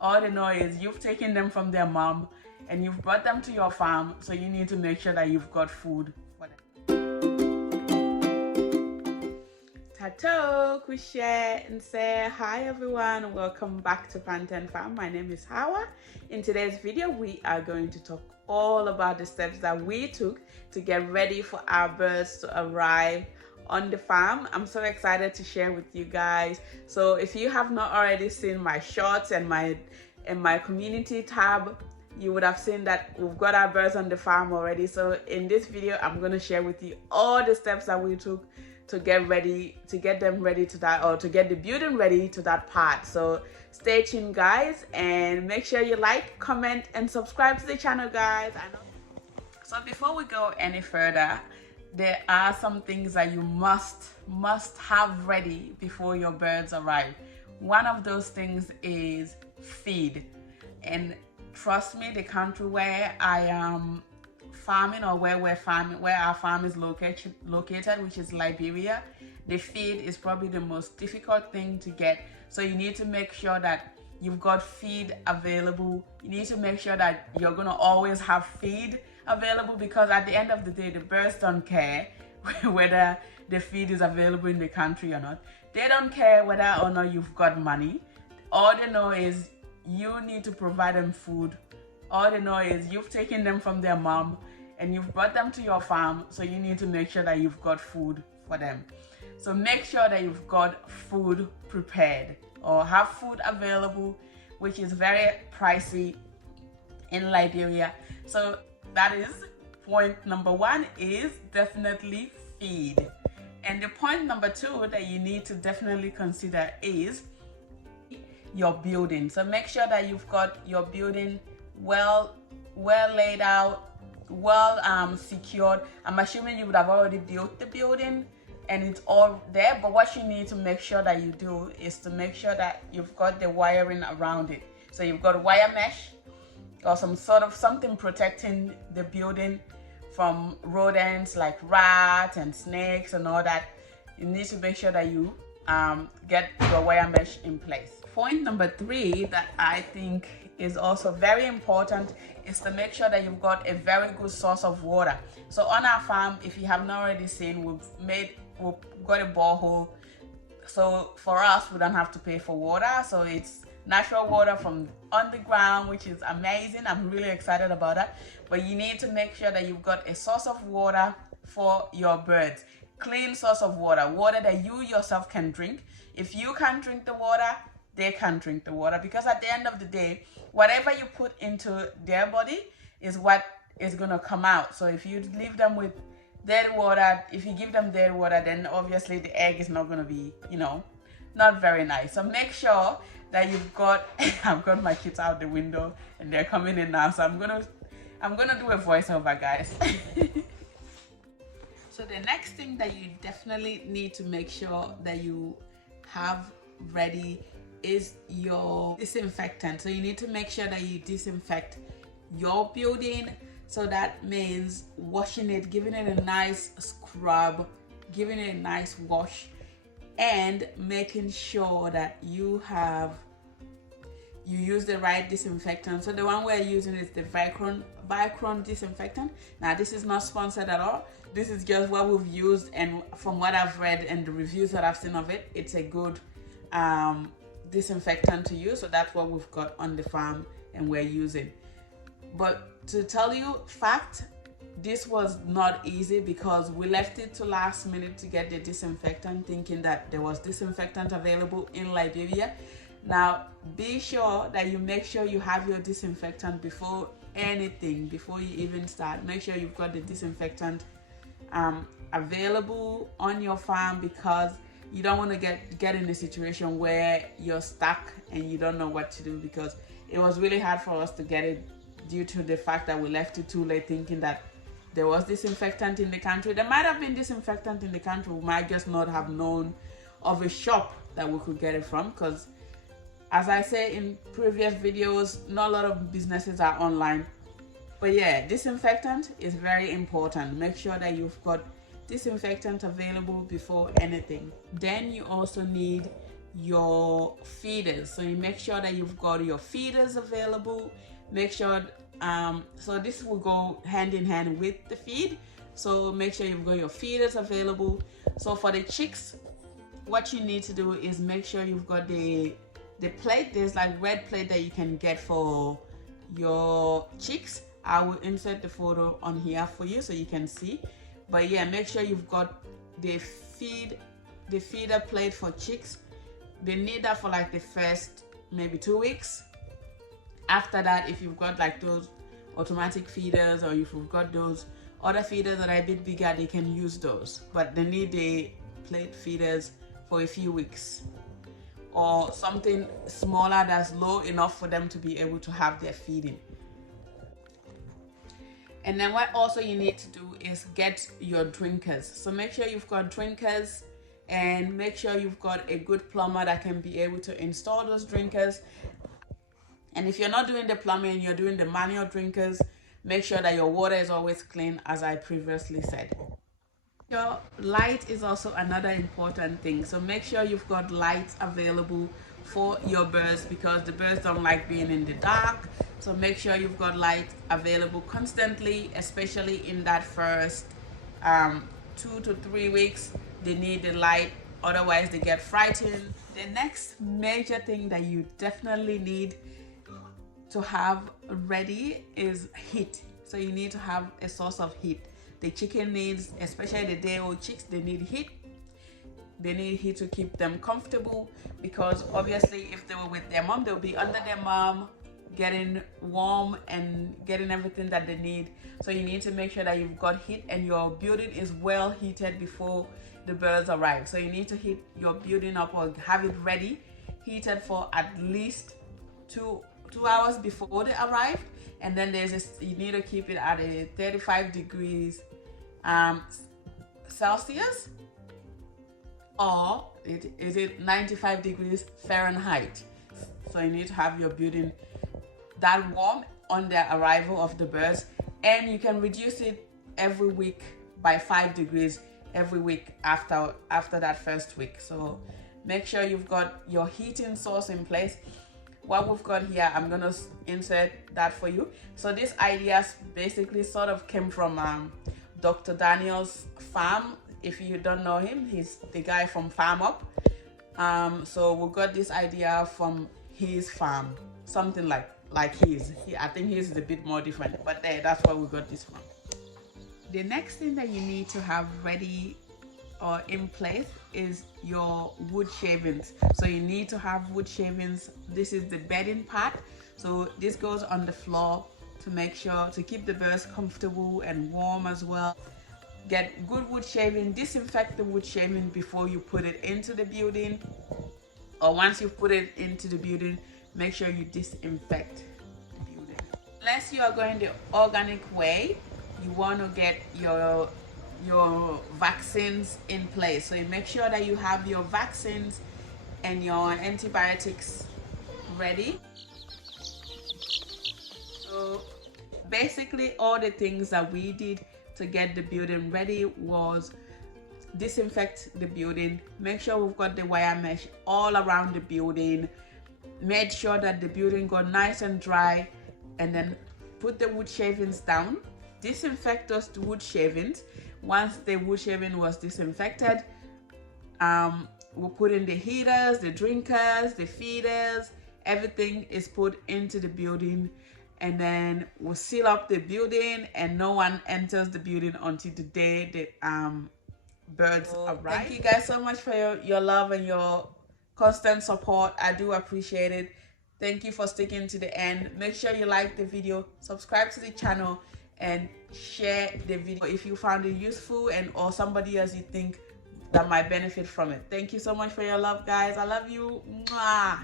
All they know is you've taken them from their mom and you've brought them to your farm, so you need to make sure that you've got food for them. Tato, share and say hi everyone, welcome back to Pantten Farm. My name is Hawa. In today's video we are going to talk all about the steps that we took to get ready for our birds to arrive on the farm. I'm so excited to share with you guys. So if you have not already seen my shorts and my community tab, you would have seen that we've got our birds on the farm already. So in this video I'm going to share with you all the steps that we took to get them ready to that, or to get the building ready to that part. So stay tuned guys, and make sure you like, comment and subscribe to the channel guys. So before we go any further, there are some things that you must have ready before your birds arrive. One of those things is feed. And trust me, the country where I am farming, or where our farm is located, which is Liberia, the feed is probably the most difficult thing to get. So you need to make sure that you've got feed available. You need to make sure that you're gonna always have feed available, because at the end of the day, the birds don't care whether the feed is available in the country or not. They don't care whether or not you've got money. All they know is you need to provide them food. All they know is you've taken them from their mom and you've brought them to your farm, so you need to make sure that you've got food for them. So make sure that you've got food prepared, or have food available, which is very pricey in Liberia. So that is point number one, is definitely feed. And the point number two that you need to definitely consider is your building. So make sure that you've got your building well laid out, secured. I'm assuming you would have already built the building and it's all there, but what you need to make sure that you do is to make sure that you've got the wiring around it. So you've got wire mesh or some sort of something protecting the building from rodents like rats and snakes and all that. You need to make sure that you get your wire mesh in place. Point number three that I think is also very important is to make sure that you've got a very good source of water. So on our farm, if you have not already seen, we've got a borehole. So for us, we don't have to pay for water. So it's natural water from on the ground, which is amazing. I'm really excited about that. But you need to make sure that you've got a source of water for your birds. Clean source of water that you yourself can drink. If you can't drink the water, they can drink the water, because at the end of the day, whatever you put into their body is what is going to come out. So if you leave them with dead water, if you give them dead water, then obviously the egg is not going to be, not very nice. So make sure that you've got I've got my kids out the window and they're coming in now, so I'm gonna do a voiceover, guys. So the next thing that you definitely need to make sure that you have ready is your disinfectant. So you need to make sure that you disinfect your building. So that means washing it, giving it a nice scrub, giving it a nice wash, and making sure that you use the right disinfectant. So the one we're using is the Vicron disinfectant. Now this is not sponsored at all. This is just what we've used, and from what I've read and the reviews that I've seen of it, it's a good disinfectant to use. So that's what we've got on the farm and we're using. But to tell you fact, this was not easy, because we left it to last minute to get the disinfectant, thinking that there was disinfectant available in Liberia. Now be sure that you make sure you have your disinfectant before anything, before you even start. Make sure you've got the disinfectant available on your farm, because you don't want to get in a situation where you're stuck and you don't know what to do, because it was really hard for us to get it due to the fact that we left it too late, thinking that there was disinfectant in the country. There might have been disinfectant in the country. We might just not have known of a shop that we could get it from, because as I say in previous videos, not a lot of businesses are online. But yeah, disinfectant is very important. Make sure that you've got disinfectant available before anything. Then you also need your feeders. So you make sure that you've got your feeders available. Make sure so this will go hand in hand with the feed, so make sure you've got your feeders available. So for the chicks, what you need to do is make sure you've got the plate. There's like red plate that you can get for your chicks. I will insert the photo on here for you so you can see. But yeah, make sure you've got the feeder plate for chicks. They need that for like the first maybe 2 weeks. After that, if you've got like those automatic feeders, or if you've got those other feeders that are a bit bigger, they can use those. But they need the plate feeders for a few weeks, or something smaller that's low enough for them to be able to have their feeding. And then what also you need to do is get your drinkers. So make sure you've got drinkers, and make sure you've got a good plumber that can be able to install those drinkers. And if you're not doing the plumbing, you're doing the manual drinkers, make sure that your water is always clean, as I previously said. Your light is also another important thing. So make sure you've got lights available for your birds, because the birds don't like being in the dark. So make sure you've got light available constantly, especially in that first 2 to 3 weeks. They need the light, otherwise they get frightened. The next major thing that you definitely need to have ready is heat. So you need to have a source of heat. The chicken needs, especially the day-old chicks, they need heat. They need heat to keep them comfortable, because obviously if they were with their mom, they'll be under their mom, getting warm and getting everything that they need. So you need to make sure that you've got heat and your building is well heated before the birds arrive. So you need to heat your building up, or have it ready, heated for at least two hours before they arrive. And then you need to keep it at a 35 degrees Celsius, or is it 95 degrees Fahrenheit. So you need to have your building that warm on the arrival of the birds, and you can reduce it every week by 5 degrees every week after that first week. So make sure you've got your heating source in place. What we've got here, I'm gonna insert that for you. So this idea basically sort of came from Dr. Daniel's farm. If you don't know him, he's the guy from Farm Up. So we got this idea from his farm, something like his. I think his is a bit more different, but that's where we got this from. The next thing that you need to have ready or in place is your wood shavings. So you need to have wood shavings. This is the bedding part. So this goes on the floor to make sure to keep the birds comfortable and warm as well. Get good wood shaving, disinfect the wood shaving before you put it into the building, or once you've put it into the building, make sure you disinfect the building. Unless you are going the organic way, you want to get your vaccines in place. So you make sure that you have your vaccines and your antibiotics ready. So basically all the things that we did to get the building ready was disinfect the building, make sure we've got the wire mesh all around the building, made sure that the building got nice and dry, and then put the wood shavings down, disinfect those wood shavings. Once the wood shaving was disinfected, we'll put in the heaters, the drinkers, the feeders, everything is put into the building, and then we'll seal up the building, and no one enters the building until the day the birds arrive. Thank you guys so much for your love and your constant support. I do appreciate it. Thank you for sticking to the end. Make sure you like the video, subscribe to the channel, and share the video if you found it useful, and or somebody else you think that might benefit from it. Thank you so much for your love, guys. I love you. Mwah.